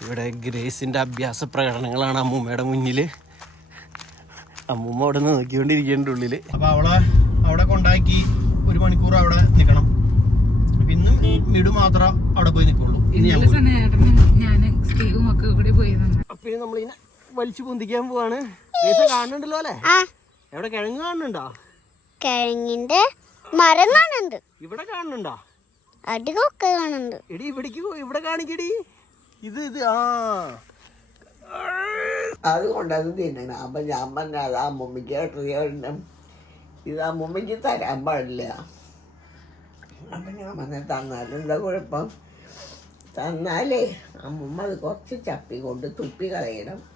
ഇവിടെ ഗ്രേസിന്റെ അഭ്യാസ പ്രകടനങ്ങളാണ് അമ്മൂമ്മയുടെ മുന്നിൽ അമ്മൂമ്മ അവിടെ നിന്ന് നോക്കിക്കൊണ്ടിരിക്കേണ്ട ഉള്ളിൽ അപ്പോൾ അവളെ അവിടെ കൊണ്ടാക്കി ഒരു മണിക്കൂർ അവിടെ നിൽക്കണം പിന്നും ഇന്നും മിടു മാത്രം അവിടെ പോയി നിൽക്കുള്ളൂ ഇനി അപ്പൊ ഇനി നമ്മളിങ്ങനെ വലിച്ചു പൊന്തിക്കാൻ പോവാണ്. ഗ്രേസ് കാണുന്നുണ്ടല്ലോ അല്ലേ? ആ. എവിടെ? കിഴങ്ങ് കാണുന്നുണ്ടോ? കിഴങ്ങിന്റെ മരം കാണുന്നുണ്ട്. ഇവിടെ കാണുന്നുണ്ടോ? അടികൊക്കെ കാണുന്നുണ്ട്. എടി ഇവിടേക്ക് ഇവിടെ കാണിക്കടി. ഇത് ഇത് ആ. അതുകൊണ്ടത് തിന്നണം. അപ്പം ഞാൻ പറഞ്ഞ അത് അമ്മൂമ്മയ്ക്ക് അറിയണം ഇത് അമ്മൂമ്മയ്ക്ക് തരാൻ പാടില്ല. അപ്പം ഞാൻ പറഞ്ഞ തന്നാലും എന്താ കുഴപ്പം? തന്നാലേ അമ്മ അത് കുറച്ച് ചപ്പി കൊണ്ട് തുപ്പി കളയണം.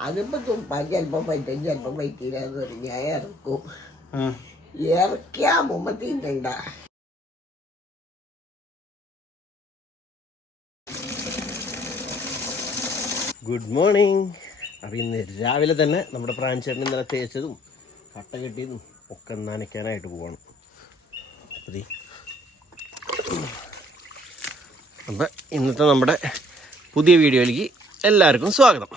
അതിപ്പോൾ തുപ്പാൻ ചിലപ്പോൾ പറ്റും. ചിലപ്പോൾ പറ്റിയില്ല എന്ന് പറഞ്ഞാൽ ഇറക്കും. ഇറക്കിയ അമ്മൂമ്മ തിന്നണ്ട. ഗുഡ് മോർണിംഗ് അപ്പം ഇന്ന് രാവിലെ തന്നെ നമ്മുടെ പ്രാഞ്ചേട്ടൻ ഇന്നലെ തേച്ചതും കട്ട കെട്ടിയതും ഒക്കെ നനയ്ക്കാനായിട്ട് പോവാണ്. അപ്പം ഇന്നത്തെ നമ്മുടെ പുതിയ വീഡിയോയിലേക്ക് എല്ലാവർക്കും സ്വാഗതം.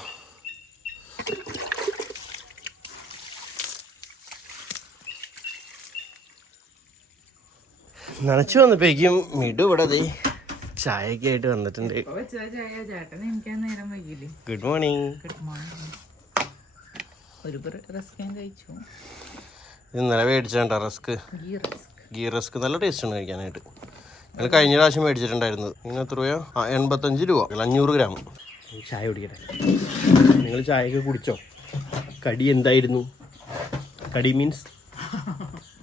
നനച്ചു വന്നപ്പോഴേക്കും മിടു ഇവിടെ ചായയൊക്കെ ആയിട്ട് വന്നിട്ടുണ്ട് ഗുഡ് മോർണിംഗ് ഇന്നലെ മേടിച്ചാണ്ട റസ്ക് ഗീ റസ്ക് നല്ല ടേസ്റ്റ് ഉണ്ട് കഴിക്കാനായിട്ട്. ഞങ്ങൾ കഴിഞ്ഞ പ്രാവശ്യം മേടിച്ചിട്ടുണ്ടായിരുന്നത് ഇതിന് എത്ര രൂപയോ? ആ എൺപത്തഞ്ച് രൂപ. അല്ല, അഞ്ഞൂറ് ഗ്രാം. ചായ കുടിക്കട്ടെ. നിങ്ങൾ ചായയൊക്കെ കുടിച്ചോ? കടി എന്തായിരുന്നു? കടി മീൻസ്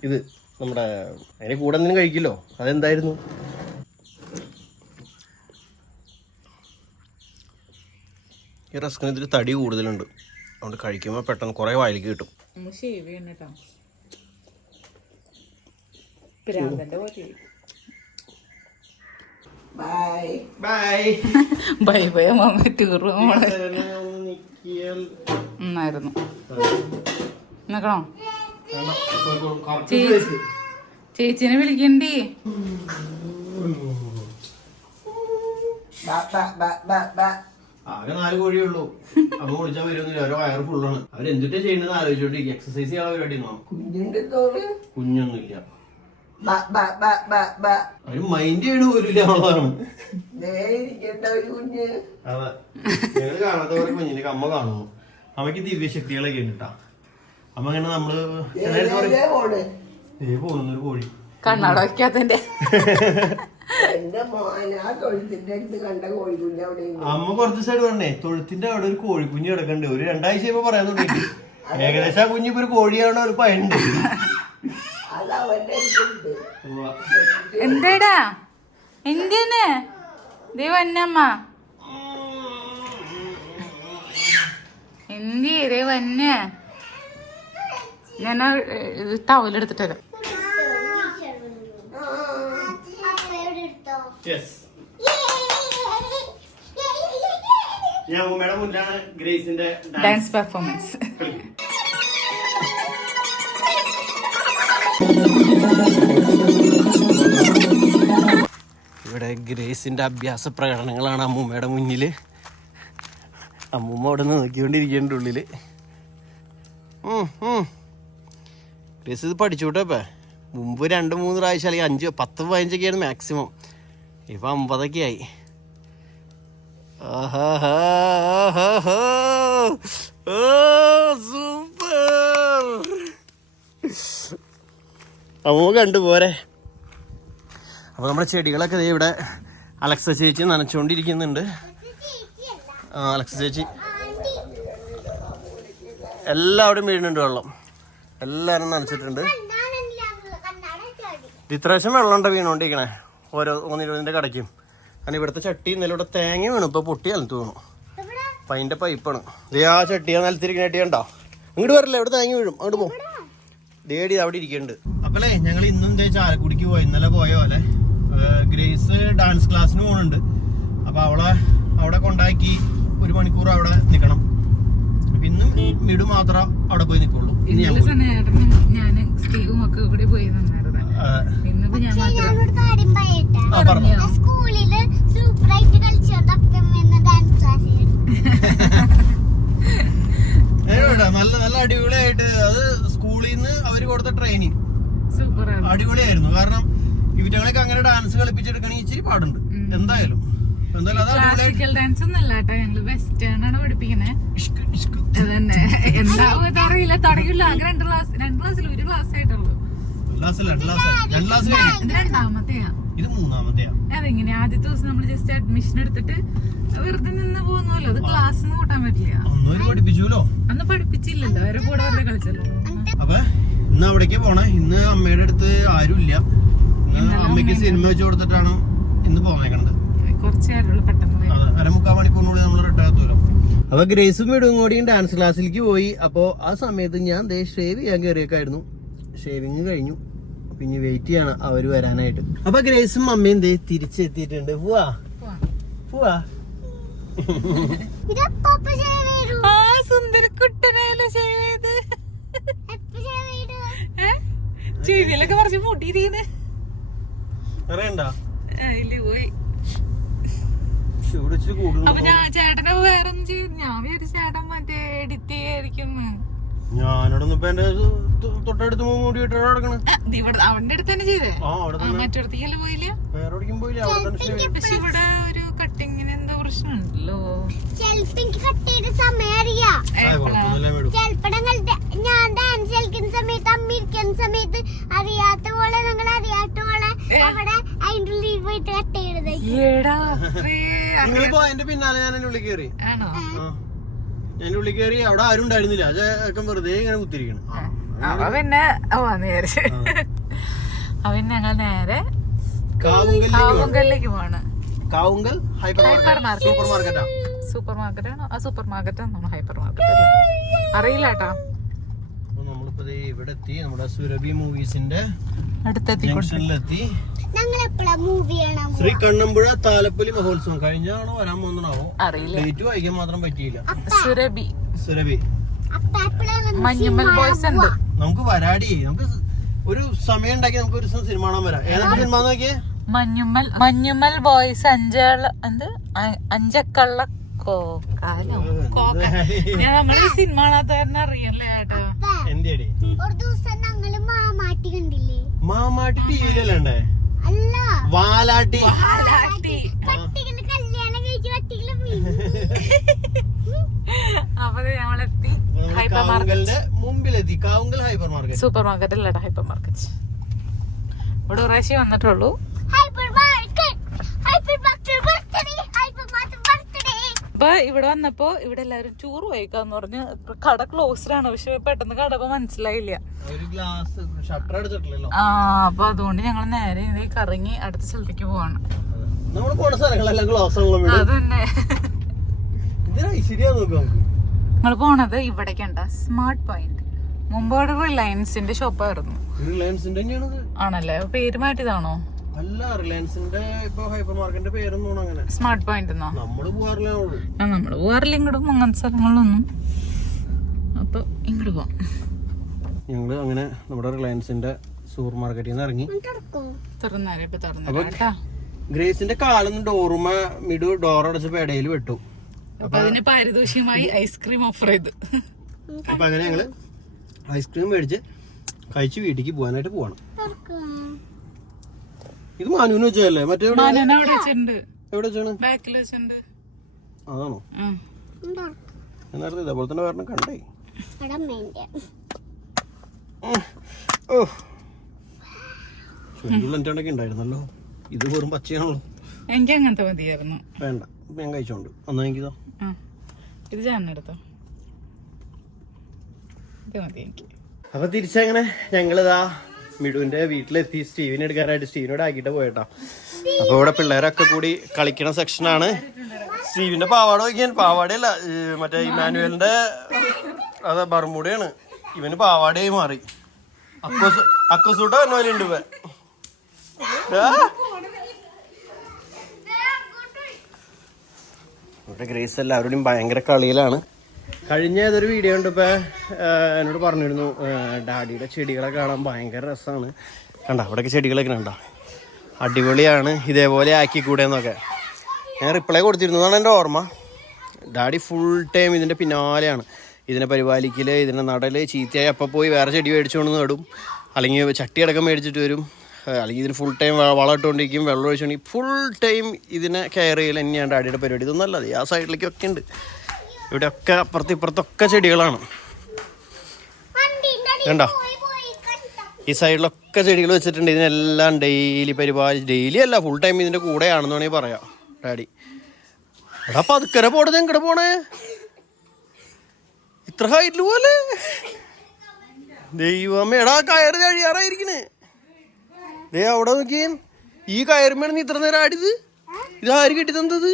ഇത് നമ്മുടെ അതിന് കൂടെ എന്തെങ്കിലും കഴിക്കില്ലോ? അതെന്തായിരുന്നു? ഈ റസ്കിന് ഇതിൽ തടി കൂടുതലുണ്ട്. അതുകൊണ്ട് കഴിക്കുമ്പോൾ പെട്ടെന്ന് കുറേ വായിലേക്ക് കിട്ടും. ബൈ ബൈ മാമ ടൂർ എന്നായിരുന്നു നിക്കണോ? ചേച്ചിനെ വിളിക്കണ്ടേ. ബ ബ ബ ബ. ആകെ നാല് കോഴിയേ ഉള്ളൂ. അമ്മ വിളിച്ചാൽ വരുന്നില്ല. ഓരോ വയറ് ഫുള്ളാണ് അവർ ചെയ്യണ്ടെന്ന് ആലോചിച്ചോണ്ടിരിക്കും എക്സസൈസ് ചെയ്യാൻ പരിപാടി കുഞ്ഞിന്റെ കുഞ്ഞൊന്നുമില്ല. ബ ബ ബ ബ ബ. അവർ മൈൻഡ് ചെയ്യണ പോലും ഇല്ല എന്നുള്ളതാണ് ദേ ഇരിക്കണ്ട ഒരു കുഞ്ഞ്. അതെ. ഞങ്ങൾ കാണാത്തവരെ കുഞ്ഞിന്റെ അമ്മ കാണുന്നു. അമ്മയ്ക്ക് ദിവ്യശക്തികളൊക്കെ ഉണ്ട് കേട്ടാ അമ്മ ഇങ്ങനെ നമ്മൾ ഏ പറയും, ദേ പോകുന്നൊരു കോഴി. കണ്ണാട വയ്ക്കാത്തന്റെ എന്റെ മോനെ ആ തൊഴുത്തിന്റെ അടുത്ത് കണ്ട കോഴിക്കുഞ്ഞ് അവിടെ അമ്മ കുറച്ച് സൈഡ് പറഞ്ഞേ തൊഴുത്തിന്റെ അവിടെ ഒരു കോഴിക്കുഞ്ഞ് കിടക്കണ്ട്. ഒരു രണ്ടാഴ്ച ഇപ്പൊ പറയാൻ തുടങ്ങി ഏകദേശം ആ ഇപ്പൊ ഒരു കോഴിയാണോ ഒരു പയണ്ട്. അത് അവന്റെ അടുത്തുണ്ട് എന്തേടാ? എന്തിന്? ദേവന്നമ്മ എന്തി ദേ വന്ന. ഞാൻ ടവലെടുത്തിട്ട് വരാം ഞാൻ ഉമ്മയുടെ മുന്നിലാണ് ഗ്രേസിന്റെ ഡാൻസ് പെർഫോമൻസ് ഇവിടെ ഗ്രേസിന്റെ അഭ്യാസ പ്രകടനങ്ങളാണ് അമ്മൂമ്മയുടെ മുന്നിൽ. അമ്മൂമ്മ അവിടെ നിന്ന് നോക്കിക്കൊണ്ടിരിക്കേണ്ട ഉള്ളിൽ. ഉം, ഉം. ഗ്രേസ് ഇത് പഠിച്ചോട്ടെ ഇപ്പൊ? മുമ്പ് രണ്ട് മൂന്ന് പ്രാവശ്യം അല്ലെങ്കിൽ അഞ്ച് പത്ത് പതിനഞ്ചൊക്കെയാണ് മാക്സിമം ഇപ്പൊ അമ്പതൊക്കെ ആയി സൂപ്പർ. അമ്മൂമ്മ കണ്ടു പോരെ. അപ്പോൾ നമ്മുടെ ചെടികളൊക്കെ ഇവിടെ അലക്സ ചേച്ചി നനച്ചുകൊണ്ടിരിക്കുന്നുണ്ട് അലക്സ ചേച്ചി. എല്ലാവരും വീഴുന്നുണ്ട് വെള്ളം. എല്ലാവരും നനച്ചിട്ടുണ്ട്. ഇത്ര ഇത്രാവശ്യം വെള്ളം ഉണ്ട് വീണുകൊണ്ടിരിക്കണേ ഓരോ ഒന്നിരുപതിന്റെ കടയ്ക്കും. കാരണം ഇവിടുത്തെ ചട്ടി ഇന്നലെ ഇവിടെ തേങ്ങ വീണു. ഇപ്പോൾ പൊട്ടി അലത്ത് വീണു. അപ്പം അതിന്റെ പൈപ്പാണ്. ദേ ആ ചട്ടി ആ നിലത്തിരിക്കുന്ന ചട്ടി കണ്ടോ? അങ്ങോട്ട് വരില്ല? ഇവിടെ തേങ്ങ വീഴും? അങ്ങോട്ട് പോകും ദേടി അവിടെ ഇരിക്കുന്നുണ്ട് അപ്പല്ലേ ഞങ്ങൾ ഇന്നും ദേ ചാലക്കുടിക്ക് പോയി. ഇന്നലെ പോയ പോലെ ഗ്രേസ് ഡാൻസ് ക്ലാസ്സിന് പോകുന്നുണ്ട് അപ്പോൾ അവളെ അവിടെ കൊണ്ടാക്കി ഒരു മണിക്കൂർ അവിടെ നിൽക്കണം അപ്പൊ ഇന്നും മിടു മാത്രം അവിടെ പോയി നിൽക്കുള്ളൂ ഇനി ഞാൻ ഇന്നലെ സനേട്ടനും ഞാനും സ്റ്റീവും ഒക്കെ കൂടി പോയി നിന്നായിരുന്നു ഏഹ്, ഇന്നിപ്പോ ഞാൻ മാത്രം ഞാനൊരു കാര്യം പറയട്ടെ ആ പറഞ്ഞോ സ്കൂളിൽ സൂപ്പറായിട്ട് കളിച്ചത് അപ്പം എന്ന ഡാൻസ് നിന്ന് അവർ കൊടുത്ത ട്രെയിനിങ് സൂപ്പർ അടിപൊളിയായിരുന്നു. കാരണം ഇവറ്റകളൊക്കെ അങ്ങനെ ഡാൻസ് കളിപ്പിച്ചെടുക്കണമെങ്കിൽ ഇച്ചിരി പാടുണ്ട്. എന്തായാലും. ക്ലാസിക്കൽ ഡാൻസ് ഒന്നല്ല കേട്ടോ. ഞങ്ങൾ വെസ്റ്റേൺ ആണ് പഠിപ്പിക്കുന്നത് അതന്നെ. എന്താവും അറിയില്ല തുടങ്ങില്ല ആകെ രണ്ട് ക്ലാസ് രണ്ട് ക്ലാസ്സിൽ ഒരു ക്ലാസ് ആയിട്ടുള്ളൂ. ഇത് മൂന്നാമത്തെയാ. അതെങ്ങനെ ആദ്യത്തെ ദിവസം നമ്മൾ ജസ്റ്റ് അഡ്മിഷൻ എടുത്തിട്ട് വെറുതെ നിന്ന് പോകുന്നല്ലോ. അത് ക്ലാസ് കൂട്ടാൻ പറ്റില്ല. അന്ന് പഠിപ്പിച്ചില്ലല്ലോ. അവരെ കൂടെ വെറുതെ കളിച്ചല്ലോ. അപ്പൊ? ഇന്ന് അവിടേക്ക് പോണേ. ഇന്ന് അമ്മയുടെ അടുത്ത് ആരുമില്ല. അമ്മയ്ക്ക് സിനിമ വെച്ച് കൊടുത്തിട്ടാണ് ഇന്ന് പോന്നേക്കണത്. കുറച്ച് നേരമുള്ള പെട്ടെന്ന് പോയി. അതെ, അരമുക്കാൽ മണിക്കൂറിനുള്ളിൽ നമ്മൾ റിട്ടയർ അപ്പൊ ഗ്രേസും വീടും കൂടിയും ഡാൻസ് ക്ലാസ്സിലേക്ക് പോയി. അപ്പോ ആ സമയത്ത് ഞാൻ ദേ ഷേവ് ചെയ്യാൻ കയറിയേക്കായിരുന്നു ഷേവിങ് കഴിഞ്ഞു. പിന്നെ വെയിറ്റ് ചെയ്യാണ് അവർ വരാനായിട്ട്. അപ്പൊ ഗ്രേസും അമ്മയും ദേ തിരിച്ചെത്തിയിട്ടുണ്ട്. പോവാ. പോവാ. പോവാ. ഷേവ് ചെയ്തു ആ സുന്ദര കുട്ടനായാലോ shave ചെയ്ത്. എപ്പോ ചെയ്തു ഏ? ചെവിയിലൊക്കെ കുറച്ച് ഇച്ചിരി അപ്പൊ ഞാൻ ചേട്ടനെ വേറെ ഒന്നും ചെയ്തു ഞാൻ വിചാരിച്ച ചേട്ടൻ മറ്റേ എഡിറ്റ് ചെയ്യായിരിക്കും. തൊട്ടടുത്ത് മൂടി അവന്റെ അടുത്ത് തന്നെ ചെയ്തേ? അവിടെ മറ്റൊടത്തേക്കല്ലേ പോയില്ല? അവിടെ പക്ഷെ ഇവിടെ പ്രശ്നമുണ്ടല്ലോ ഞാൻ ഡാൻസ് കളിക്കുന്ന സമയത്ത് അമ്മ ഇരിക്കുന്ന സമയത്ത് അറിയാത്ത പോലെ നിങ്ങൾ അറിയാത്ത പോലെ അവിടെ അതിന്റെ ലീവ് പോയിട്ട് കട്ട് ചെയ്തത് ഏടാ നിങ്ങളിപ്പോ പിന്നാലെ ഞാൻ എന്റെ ഉള്ളിൽ കയറി ആണോ? ഞാൻ ഉള്ളിൽ കയറി അവിടെ ആരും ഉണ്ടായിരുന്നില്ല. അതൊക്കെ വെറുതെ ഇങ്ങനെ കുത്തിരിക്കണം അവ പിന്നെ ഓ അവ അവൻ ഞങ്ങൾ നേരെ കാവുങ്കല്ലേക്ക് പോവാണ്. കാവുങ്കൽ ഹൈപ്പർ മാർക്കറ്റ് സൂപ്പർ മാർക്കറ്റാ സൂപ്പർ മാർക്കറ്റ് ആണോ ആ സൂപ്പർ മാർക്കറ്റ് ആണോ ഹൈപ്പർ മാർക്കറ്റ് അറിയില്ല കേട്ടാ നമ്മളിപ്പോ ദേ ഇവിടെ എത്തി. നമ്മുടെ സുരഭി മൂവീസിന്റെ ജംഗ്ഷനിലെത്തി. ശ്രീ കണ്ണമ്പുഴ താലപ്പൊലി മഹോത്സവം. കഴിഞ്ഞാണോ വരാൻ പോകുന്നതാവോ അറിയില്ല. ഡേറ്റ് വായിക്കാൻ മാത്രം പറ്റിയില്ല. സുരഭി. സുരഭി. മഞ്ഞുമ്മൽ ബോയ്സ് ഉണ്ട്. നമുക്ക് വരാടി. നമുക്ക് ഒരു സമയം ഉണ്ടാക്കി നമുക്ക് ഒരു ദിവസം സിനിമ കാണാൻ വരാം. ഏതൊക്കെ സിനിമ നോക്കിയേ? മഞ്ഞുമ്മൽ മഞ്ഞുമ്മൽ ബോയ്സ് അഞ്ചള എന്ത്? അഞ്ചക്കള്ള കോക്ക. ഞാൻ നമ്മൾ സിനിമ കാണാത്തവരനെ അറിയല്ലേ ചേട്ടാ ഒരു ദിവസം ഞങ്ങൾ മാമാട്ടി കണ്ടില്ലേ? മാമാട്ടി വാലാട്ടി. പട്ടികൾ കല്യാണം കഴിച്ച് പട്ടികൾ അപ്പൊ ദേ ഞങ്ങളെത്തി. അപ്പൊ hyper market മുമ്പിലെത്തി. Kavungal hyper market super market hyper market ഇവിടെ പ്രാവശ്യം വന്നിട്ടുള്ളൂ hyper market hyper market birthday hyper market birthday അപ്പൊ ഇവിടെ വന്നപ്പോ ഇവിടെ എല്ലാരും ടൂർ പോയിക്കാന്ന് പറഞ്ഞ് കട ക്ലോസ്ഡ് ആണ്. പക്ഷെ പെട്ടെന്ന് കട മനസ്സിലായില്ല. ആ അപ്പൊ അതുകൊണ്ട് ഞങ്ങൾ നേരെ കറങ്ങി അടുത്ത സ്ഥലത്തേക്ക് പോവാണ്. അതന്നെ. നിങ്ങൾ പോണത് ഇവിടേക്കണ്ട സ്മാർട്ട് പോയിന്റ് മുമ്പ് അവിടെ റിലയൻസിന്റെ ഷോപ്പായിരുന്നു റിലയൻസിന്റെ ആണല്ലേ? പേര് മാറ്റിയതാണോ? അല്ല റിലയൻസിന്റെ ഇപ്പൊ ഹൈപ്പർ മാർക്കറ്റിന്റെ പേരൊന്നും അങ്ങനെ. സ്മാർട്ട് പോയിന്റ് നമ്മൾ പോവാറില്ല നമ്മൾ പോവാറില്ല ഇങ്ങോട്ടും അങ്ങനത്തെ സ്ഥലങ്ങളിലൊന്നും. അപ്പൊ ഇങ്ങോട്ട് പോവാം. ഞങ്ങൾ അങ്ങനെ നമ്മുടെ റിലയൻസിന്റെ സൂപ്പർ മാർക്കറ്റിൽ നിന്ന് ഇറങ്ങി. കേട്ടാ. ഗ്രേസിന്റെ കാലൊന്ന് ഡോറുമ മിഡു ഡോർ അടച്ചപ്പോ ഇടയിൽ വെട്ടു. അപ്പൊ അതിന് പാരിതോഷികമായി ഐസ്ക്രീം ഓഫർ ചെയ്ത്. അപ്പൊ അങ്ങനെ ഞങ്ങൾ ഐസ്ക്രീം മേടിച്ച് കഴിച്ച് വീട്ടിലേക്ക് പോകാനായിട്ട് പോവാണ്. ഇത് മാനുവിന് വെച്ചല്ലേ മറ്റേ എവിടെ? അതാണോ ഞാൻ നേരത്തെ ഇതേപോലെ തന്നെ വരണം കണ്ടേ. ഓ. ചുണ്ടുള്ള എന്റെ ഉണ്ടായിരുന്നല്ലോ. ഇത് വെറും പച്ചയാണല്ലോ. എനിക്ക് അങ്ങനത്തെ മതിയായിരുന്നു. വേണ്ട ഞാൻ കഴിച്ചോണ്ട്. എന്നാ എനിക്കിതോ. ഇത് ചേട്ടനെടുത്തോ ഇത് മതി എനിക്ക്. അപ്പൊ തിരിച്ചങ്ങനെ? ഞങ്ങളിതാ മിടുവിന്റെ വീട്ടിലെത്തി. സ്റ്റീവിനെ എടുക്കാനായിട്ട് സ്റ്റീവിനോട് ആക്കിയിട്ട് പോയിട്ടാ. അപ്പൊ ഇവിടെ പിള്ളേരൊക്കെ കൂടി കളിക്കണ സെക്ഷനാണ് സ്റ്റീവിന്റെ പാവാട നോക്കിയാൽ പാവാടയല്ല മറ്റേ ഇമാനുവലിന്റെ അതെ ബർമുടയാണ്. ഇവന് പാവാടയായി മാറി. അക്കോസ് അക്കോസൂട്ട പോലെ ഉണ്ട്? ഇവിടെ ഗ്രേസ് എല്ലാവരോടും ഭയങ്കര കളിയിലാണ്. കഴിഞ്ഞ ഏതൊരു വീഡിയോ ഏഹ്, എന്നോട് പറഞ്ഞിരുന്നു ഡാഡിയുടെ ചെടികളെ കാണാൻ ഭയങ്കര രസമാണ് കണ്ട അവിടെയൊക്കെ ചെടികളൊക്കെ കണ്ട. അടിപൊളിയാണ് ഇതേപോലെ ആക്കി കൂടെ എന്നൊക്കെ ഞാൻ റിപ്ലൈ കൊടുത്തിരുന്നു എന്റെ ഓർമ്മ. ഡാഡി ഫുൾ ടൈം ഇതിന്റെ പിന്നാലെയാണ്. ഇതിനെ പരിപാലിക്കൽ ഇതിനെ നടൽ ചീത്തയായി അപ്പം പോയി വേറെ ചെടി മേടിച്ചുകൊണ്ട് നടും. അല്ലെങ്കിൽ ചട്ടി അടക്കം മേടിച്ചിട്ട് വരും. അല്ലെങ്കിൽ ഇതിന് ഫുൾ ടൈം വളം ഇട്ടുകൊണ്ടിരിക്കും വെള്ളം ഒഴിച്ചുകൊണ്ടിരിക്കും. ഫുൾ ടൈം ഇതിനെ കെയർ ചെയ്യൽ തന്നെയാണ് ഡാഡിയുടെ പരിപാടി. ഇതൊന്നും അല്ലാതെ ആ സൈഡിലേക്കൊക്കെ ഉണ്ട്. ഇവിടെയൊക്കെ അപ്പുറത്ത് ഇപ്പുറത്തൊക്കെ ചെടികളാണ്. കണ്ടോ? ഈ സൈഡിലൊക്കെ ചെടികൾ വെച്ചിട്ടുണ്ട്. ഇതിനെല്ലാം ഡെയിലി പരിപാടി ഡെയിലി അല്ല ഫുൾ ടൈം ഇതിന്റെ കൂടെയാണെന്ന് വേണമെങ്കിൽ പറയാം. ഡാഡി. എടാ പതുക്കരെ പോടത് എങ്ങടെ പോണേ? ഇത്ര ഹൈറ്റിൽ പോലെ ദൈവമേ എടാ കയറ് കഴിയാറായിരിക്കണേ. ദേ അവിടെ നോക്കിയേ. ഈ കയറുമ്പോഴാണ് നീ ഇത്ര നേരം ആടിയത്? ഇത് ആര് കെട്ടി തന്നത്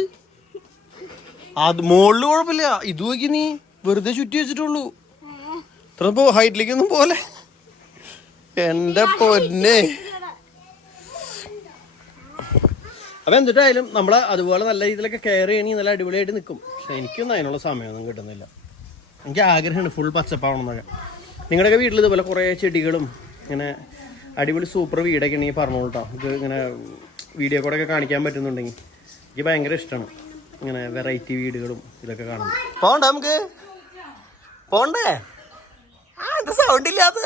അത് മുകളിൽ കുഴപ്പമില്ല. ഇത് നോക്കി നീ വെറുതെ ചുറ്റി വെച്ചിട്ടുള്ളൂ. ഇത്ര പോ ഹൈറ്റിലേക്കൊന്നും പോലെ. എന്റെ പൊന്നെ. അപ്പൊ എന്തിട്ടായാലും നമ്മൾ അതുപോലെ നല്ല രീതിയിലൊക്കെ കെയർ ചെയ്യണമെങ്കിൽ നല്ല അടിപൊളിയായിട്ട് നിൽക്കും പക്ഷെ എനിക്കൊന്നും അതിനുള്ള സമയമൊന്നും കിട്ടുന്നില്ല. എനിക്ക് ആഗ്രഹമുണ്ട് ഫുൾ പച്ചപ്പാവണം എന്നൊക്കെ നിങ്ങളുടെയൊക്കെ വീട്ടിൽ ഇതുപോലെ കുറേ ചെടികളും ഇങ്ങനെ അടിപൊളി സൂപ്പർ വീടൊക്കെ ഉണ്ടെങ്കിൽ പറഞ്ഞോളൂ കേട്ടോ ഇത് ഇങ്ങനെ വീഡിയോ കൂടെ ഒക്കെ കാണിക്കാൻ പറ്റുന്നുണ്ടെങ്കിൽ എനിക്ക് ഭയങ്കര ഇഷ്ടമാണ്. ഇങ്ങനെ വെറൈറ്റി വീടുകളും ഇതൊക്കെ കാണും പോണ്ട നമുക്ക്? പോണ്ടേ? ആ എന്താ സൗണ്ട് ഇല്ലാത്ത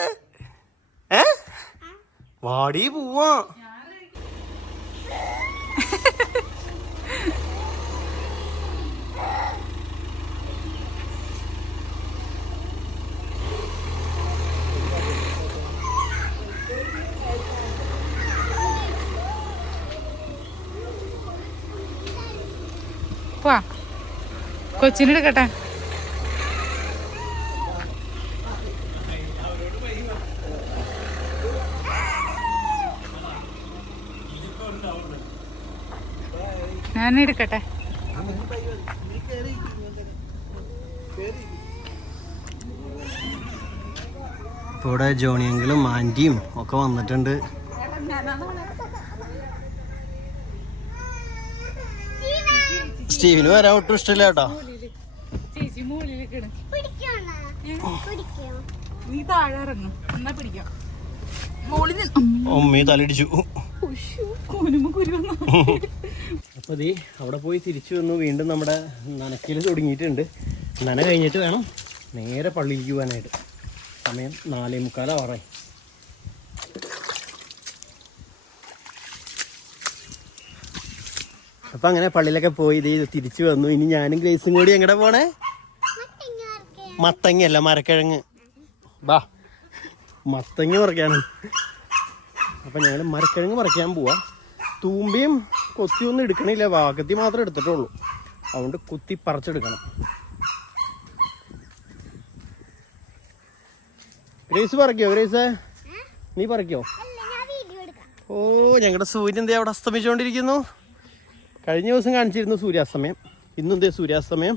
ഏ? വാടി പോവാ. പോവാ. കൊച്ചിനെടുക്കട്ടെ ഞാൻ എടുക്കട്ടെ. ഇപ്പോൾ ഇവിടെ ജോണിയെങ്കിലും ആന്റിയും ഒക്കെ വന്നിട്ടുണ്ട്. സ്റ്റീവിന് വരാൻ ഒട്ടും ഇഷ്ടമില്ല കേട്ടോ. ചേച്ചി മുകളിലേക്ക് പിടിക്കണോ പിടിക്കോ നീ താഴെ ഇറങ്ങും. എന്നാ പിടിക്കാം. മോളിൽ ഉമ്മി തലയിടിച്ചു. കോനുമ്പോ കുരു അപ്പോൾ ദേ അവിടെ പോയി തിരിച്ചു വന്നു. വീണ്ടും നമ്മുടെ നനക്കിൽ തുടങ്ങിയിട്ടുണ്ട്. നന കഴിഞ്ഞിട്ട് വേണം നേരെ പള്ളിയിലേക്ക് പോകാനായിട്ട്. സമയം നാലേ മുക്കാലാവാറായി അപ്പം അങ്ങനെ പള്ളിയിലൊക്കെ പോയി ദേ തിരിച്ചു വന്നു. ഇനി ഞാനും ഗ്രേസും കൂടി എങ്ങടെ പോണേ? മത്തങ്ങ അല്ല മരക്കിഴങ്ങ്. ബാ മത്തങ്ങ മറക്കാണ് അപ്പൊ ഞങ്ങൾ മരക്കിഴങ്ങ് മറിക്കാൻ പോവാ. തൂമ്പിയും കൊത്തിയൊന്നും എടുക്കണില്ല. വാക്കത്തി മാത്രമേ എടുത്തിട്ടുള്ളൂ. അതുകൊണ്ട് കുത്തി പറിച്ചെടുക്കണം. ഗ്രേസ് പറിക്കോ ഗ്രേസ്? നീ പറിക്കോ? അല്ല ഞാൻ വീഡിയോ എടുക്കാം. ഓ ഞങ്ങളുടെ സൂര്യൻ ദേ അവിടെ അസ്തമിച്ചുകൊണ്ടിരിക്കുന്നു കഴിഞ്ഞ ദിവസം കാണിച്ചിരുന്നു സൂര്യാസ്തമയം. ഇന്നും ദേ സൂര്യാസ്തമയം.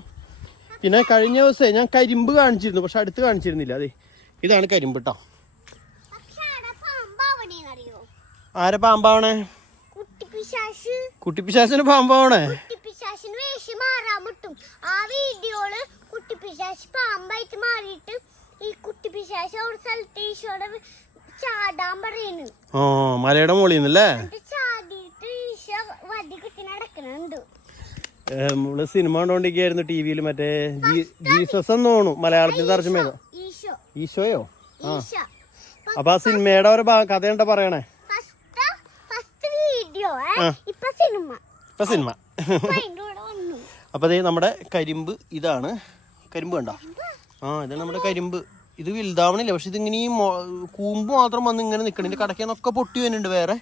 പിന്നെ കഴിഞ്ഞ ദിവസമേ ഞാൻ കരിമ്പ് കാണിച്ചിരുന്നു പക്ഷെ അടുത്ത് കാണിച്ചിരുന്നില്ല. അതെ ഇതാണ് കരിമ്പ് കേട്ടോ ആരെ പാമ്പാവണേ? കുട്ടിപ്പിശാസിന് പാമ്പാവണേ? വേഷം മാറാൻ ആ വീഡിയോയിൽ പാമ്പായിട്ട് മാറിയിട്ട് ഈ കുട്ടിപ്പിശാശ് ഒരു സ്ഥലത്ത് ഈശോടെ ചാടാൻ പറയുന്നു ഓ മലയുടെ മുകളിൽ നിന്നല്ലേ എന്നിട്ട് ചാടിയിട്ട് ഈശോ വടി കുത്തി നടക്കണുണ്ട് ഏ, നമ്മൾ സിനിമ കണ്ടോണ്ടിരിക്കായിരുന്നു ടി വിയിൽ മറ്റേ ജീസസ് എന്ന് തോന്നുന്നു മലയാളത്തിൽ തർജമ ചെയ്തോ ഈശോ. ഈശോയോ? ആ. അപ്പൊ ആ സിനിമയുടെ ഒരു കഥ എന്താ പറയണേ. ഇപ്പൊ സിനിമ. അപ്പൊ അതേ നമ്മുടെ കരിമ്പ് ഇതാണ്. കരിമ്പ് കണ്ട? ആ ഇതാണ് നമ്മുടെ കരിമ്പ്. ഇത് വലുതാവണില്ല. പക്ഷെ ഇതിങ്ങനെ ഈ കൂമ്പ് മാത്രം വന്ന് ഇങ്ങനെ നിൽക്കണില്ല കടക്കാന്നൊക്കെ പൊട്ടി വരുന്നുണ്ട് വേറെ.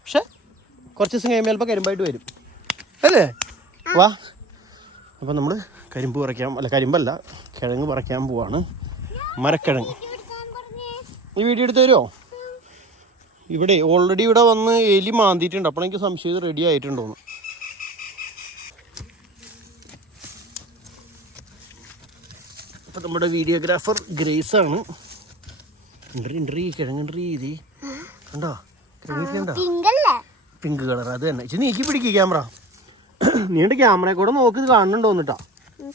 പക്ഷെ കുറച്ച് ദിവസം കഴിയുമ്പോൾ ചിലപ്പോൾ കരിമ്പായിട്ട് വരും. അല്ലേ? വാ. അപ്പം നമ്മൾ കരിമ്പ് പറിക്കാൻ അല്ല കരിമ്പല്ല കിഴങ്ങ് പറിക്കാൻ പോവാണ്. മരക്കിഴങ്ങ്. ഈ വീഡിയോ എടുത്ത് തരുമോ ഇവിടെ ഓൾറെഡി ഇവിടെ വന്ന് എലി മാന്തിയിട്ടുണ്ട്. അപ്പോൾ എനിക്ക് സംശയം റെഡി ആയിട്ടുണ്ടോന്ന് അപ്പം നമ്മുടെ വീഡിയോഗ്രാഫർ ഗ്രേസ് ആണ്. ഇണ്ടറി ഇണ്ടറി കിഴങ്ങണ്ടറി ഇത് കണ്ടോ കിഴങ്ങ് പിങ്ക് കളർ അത് തന്നെ. ഇച്ചിരി നീക്കി പിടിക്കുക ക്യാമറ നീണ്ട് ക്യാമറ കൂടെ നോക്കി ഇത് കാണുന്നുണ്ടോ എന്നിട്ടാ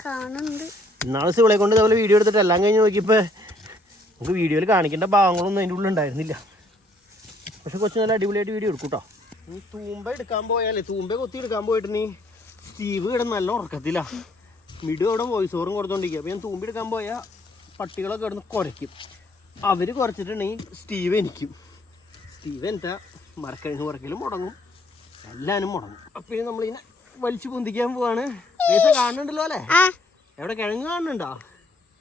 കാണുന്നുണ്ട്. ഇന്നാളെ സിവിളെ കൊണ്ട് ഇതേപോലെ വീഡിയോ എടുത്തിട്ട് എല്ലാം കഴിഞ്ഞ് നോക്കിയപ്പോ നമുക്ക് വീഡിയോയിൽ കാണിക്കേണ്ട ഭാഗങ്ങളൊന്നും അതിന്റെ ഉള്ളിൽ ഉണ്ടായിരുന്നില്ല. പക്ഷെ കൊച്ചു നല്ല അടിപൊളിയായിട്ട് വീഡിയോ എടുക്കൂട്ടോ കേട്ടോ. നീ തൂമ്പ എടുക്കാൻ പോയാലേ തൂമ്പ കൊത്തി എടുക്കാൻ പോയിട്ട് നീ സ്റ്റീവ് കിടന്ന് നല്ല ഉറക്കത്തില്ല മിഡു അവിടെ വോയിസ് ഓറും കൊടുത്തോണ്ടിരിക്കുക അപ്പോൾ ഞാൻ തൂമ്പ എടുക്കാൻ പോയാൽ പട്ടികളൊക്കെ കിടന്ന് കുരയ്ക്കും. അവർ കുറച്ചിട്ടുണ്ടെങ്കിൽ സ്റ്റീവ് എനിക്കും. സ്റ്റീവ് എന്താ? മരക്കഴിഞ്ഞ് കുറയ്ക്കലും മുടങ്ങും. എല്ലാവരും മുടങ്ങും. അപ്പോൾ നമ്മളിങ്ങനെ വലിച്ചു പൊന്തിക്കാൻ പോവാണ്. കാണുന്നുണ്ടല്ലോ അല്ലേ? എവിടെ കിഴങ്ങ് കാണുന്നുണ്ടോ?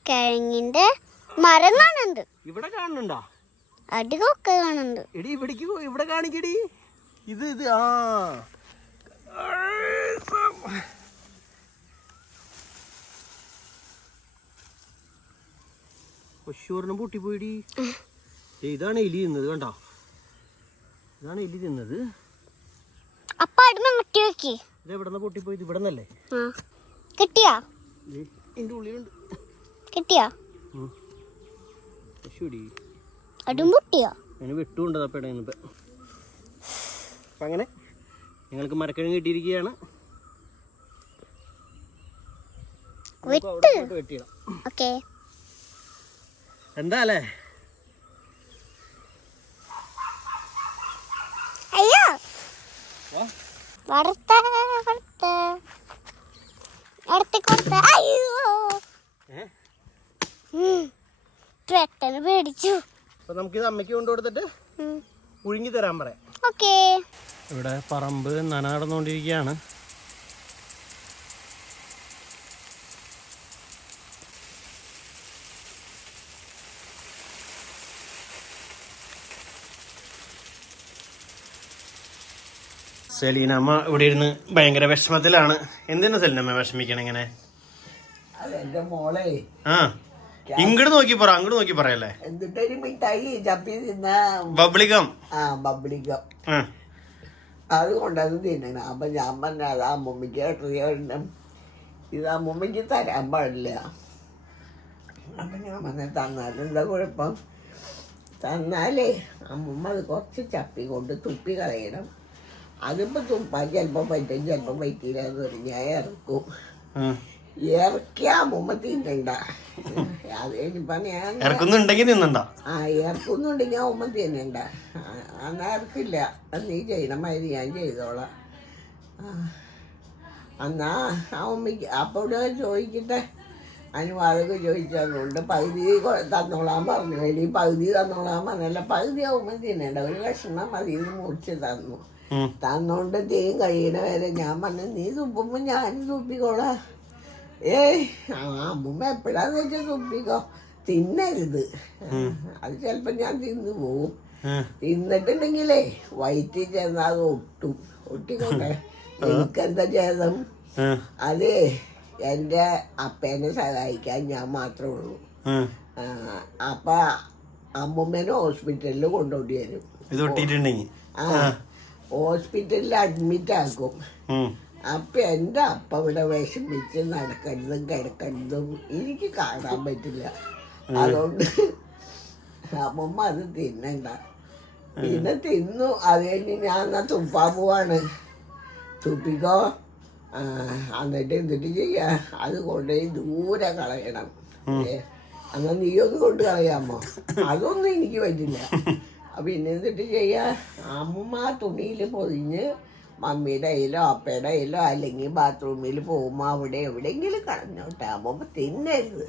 കിഴങ്ങിന്റെ മരം കാണുന്നുണ്ട്. ഇവിടെ കാണുന്നുണ്ടോ? അടികൊക്കെ കാണുന്നുണ്ട്. എടി ഇവിടേക്ക് ഇവിടെ കാണിക്കടി. ഇത് ഇത് ആ. ഒശൂറിനും പൊട്ടിപ്പോയിടി ഇതാണ് എലി തിന്നത് കണ്ടോ? ഇതാണ് എലി തിന്നത്. അപ്പൊ അടുമ മുട്ടി വെക്കി. ഇത് എവിടെ നിന്ന് പൊട്ടിപ്പോയത് ഇവിടെ നിന്നല്ലേ കിട്ടിയാ? ഇതിന്റെ ഉള്ളിലുണ്ട്. കിട്ടിയാ? ശരി അടും പൊട്ടിയാ? അതിന് വിട്ടുകൊണ്ട് തപ്പേടെ ഇപ്പം. അപ്പം അങ്ങനെ നിങ്ങൾക്ക് മരക്കിഴങ്ങ് കിട്ടിയിരിക്കുകയാണ്. എന്താ അല്ലേ? അയ്യോ. വാ. വറുത്ത വറുത്ത അടുത്ത് കൊടുത്ത അയ്യോ ഏ നമുക്ക് അമ്മയ്ക്ക് പുഴുങ്ങി തരാൻ പറയാം. ഓക്കേ. ഇവിടെ പറമ്പ് നന നടന്നുകൊണ്ടിരിക്കുകയാണ്. സെലീനമ്മ ഇവിടെ ഇരുന്ന് ഭയങ്കര വിഷമത്തിലാണ്. എന്തിനാ സെലീനമ്മ വിഷമിക്കണം ഇങ്ങനെ? അതെന്റെ മോളെ ആ. ഇങ്ങോട്ട് നോക്കി പറ അങ്ങോട്ട് നോക്കി പറയല്ലേ? എന്നിട്ടൊരു മിഠായി ചപ്പി തിന്ന ബബ്ലികം ആ ബബ്ലിക്കം ആ. അത് തിന്നണം. അപ്പൊ ഞാൻ പറഞ്ഞ അത് അമ്മൂമ്മയ്ക്ക് കേട്ടറിയണം ഇത് അമ്മൂമ്മയ്ക്ക് തരാൻ പാടില്ല. അപ്പൊ ഞാൻ പറഞ്ഞ തന്നാലെന്താ കുഴപ്പം? തന്നാലേ അമ്മ അത് കുറച്ച് ചപ്പി കൊണ്ട് തുപ്പി കളയണം. അതിപ്പോ തുപ്പാൻ ചിലപ്പോൾ പറ്റും ചിലപ്പോൾ പറ്റിയില്ല എന്ന് പറഞ്ഞ് ഞാൻ ഇറക്കും. ഇറക്കിയ അമ്മൂമ്മ തിന്നണ്ട. അത് കഴിഞ്ഞപ്പോ ഞാൻ ഇറക്കുന്നുണ്ടെങ്കിൽ ആ ഇറക്കുന്നുണ്ടെങ്കിൽ അമ്മ തിന്നണ്ട. അന്നാ ഇറക്കില്ല. അത് നീ ചെയ്യണ മാതിരി ഞാൻ ചെയ്തോളാം. അന്നാ എന്നാ ആ ഉമ്മയ്ക്ക് അപ്പോൾ ഇവിടെ ചോദിക്കട്ടെ? അനുവാദമൊക്കെ ചോദിച്ചതുകൊണ്ട് പകുതി തന്നോളാൻ പറഞ്ഞു. ഇനി പകുതി തന്നോളാൻ പറഞ്ഞല്ല പകുതി ആവുമ്പോൾ തിന്നേണ്ട. ഒരു കഷ്ണം മതി മുറിച്ച് തന്നു. തന്നോണ്ട് തീയും കഴിയണ വരെ ഞാൻ പറഞ്ഞു നീ തുപ്പുമ്പോൾ ഞാനും തുപ്പിക്കോളാം. ഏയ് ആ അമ്മൂമ്മ എപ്പോഴാന്ന് വെച്ചാൽ തുപ്പിക്കോ? തിന്നരുത്. അത് ചെലപ്പോ ഞാൻ തിന്നു പോവും. തിന്നിട്ടുണ്ടെങ്കിലേ വയറ്റിൽ ചെന്നാൽ അത് ഒട്ടും. ഒട്ടിക്കോട്ടെ. എനിക്കെന്താ ചെയ്തം. അതേ എന്റെ അപ്പേനെ സഹായിക്കാൻ ഞാൻ മാത്രമേ ഉള്ളൂ. അപ്പ അമ്മൂമ്മേനെ ഹോസ്പിറ്റലിൽ കൊണ്ടുപോയി വരും. ആ. ഹോസ്പിറ്റലിൽ അഡ്മിറ്റ് ആക്കും. അപ്പൊ എന്റെ അപ്പ ഇവിടെ വിഷമിച്ച് നടക്കരുതും കിടക്കരുതും എനിക്ക് കാണാൻ പറ്റില്ല. അതുകൊണ്ട് അമ്മമ്മ അത് തിന്നണ്ട. പിന്നെ തിന്നു. അത് കഴിഞ്ഞ് ഞാൻ എന്നാ തുപ്പാൻ പോവാണ്. തുപ്പിക്കോ? എന്നിട്ട് എന്നിട്ട് ചെയ്യാ? അത് കൊണ്ടുപോയി ദൂരെ കളയണം. ഏ, എന്നാ നീ ഒന്ന് കൊണ്ട് കളയാമോ? അതൊന്നും എനിക്ക് പറ്റില്ല. അപ്പൊ പിന്നെ എന്തിട്ട് ചെയ്യാ? അമ്മമ്മ ആ തുണിയിൽ പൊതിഞ്ഞ് മമ്മിയുടെ കയ്യിലോ അപ്പയുടെ കയ്യിലോ അല്ലെങ്കിൽ ബാത്റൂമിൽ പോകുമ്പോൾ അവിടെ എവിടെയെങ്കിലും കളഞ്ഞോട്ടെ. അമ്മമ്മ തിന്നരുത്.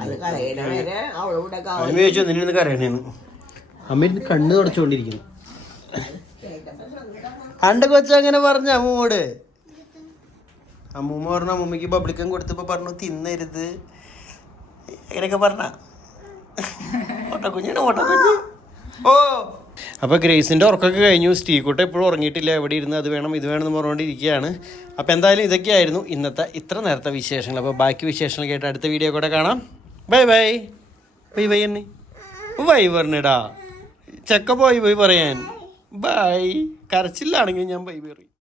അത് കളയണ വരെ അവളൂടെ അമ്മ അമ്മ കണ്ണ് തുടച്ചുകൊണ്ടിരിക്കുന്നു. പണ്ട് കൊച്ചങ്ങനെ പറഞ്ഞ അമ്മൂമ്മോട്. അമ്മൂമ്മ പറഞ്ഞു അമ്മൂമ്മക്ക് പബ്ലിക്കം കൊടുത്തപ്പോ പറഞ്ഞു തിന്നരുത്. അങ്ങനെയൊക്കെ പറഞ്ഞ. ഓട്ടക്കുഞ്ഞാണ് ഓട്ടക്കുഞ്ഞ്. ഓ. അപ്പൊ ഗ്രേസിന്റെ ഉറക്കൊക്കെ കഴിഞ്ഞു. സ്റ്റീക്കൂട്ട എപ്പോഴും ഉറങ്ങിയിട്ടില്ല. എവിടെ ഇരുന്ന് അത് വേണം ഇത് വേണം എന്ന് പറഞ്ഞുകൊണ്ടിരിക്കുകയാണ്. അപ്പൊ എന്തായാലും ഇതൊക്കെയായിരുന്നു ഇന്നത്തെ ഇത്ര നേരത്തെ വിശേഷങ്ങൾ. അപ്പൊ ബാക്കി വിശേഷങ്ങൾ കേട്ട് അടുത്ത വീഡിയോ കൂടെ കാണാം. Bye bye. ബൈ ബൈ എന്നെ ബൈ പറഞ്ഞിടാ. ചെക്ക പോയി പോയി പറയാൻ. ബൈ. കരച്ചില്ലാണെങ്കിൽ ഞാൻ ബൈ പറയും.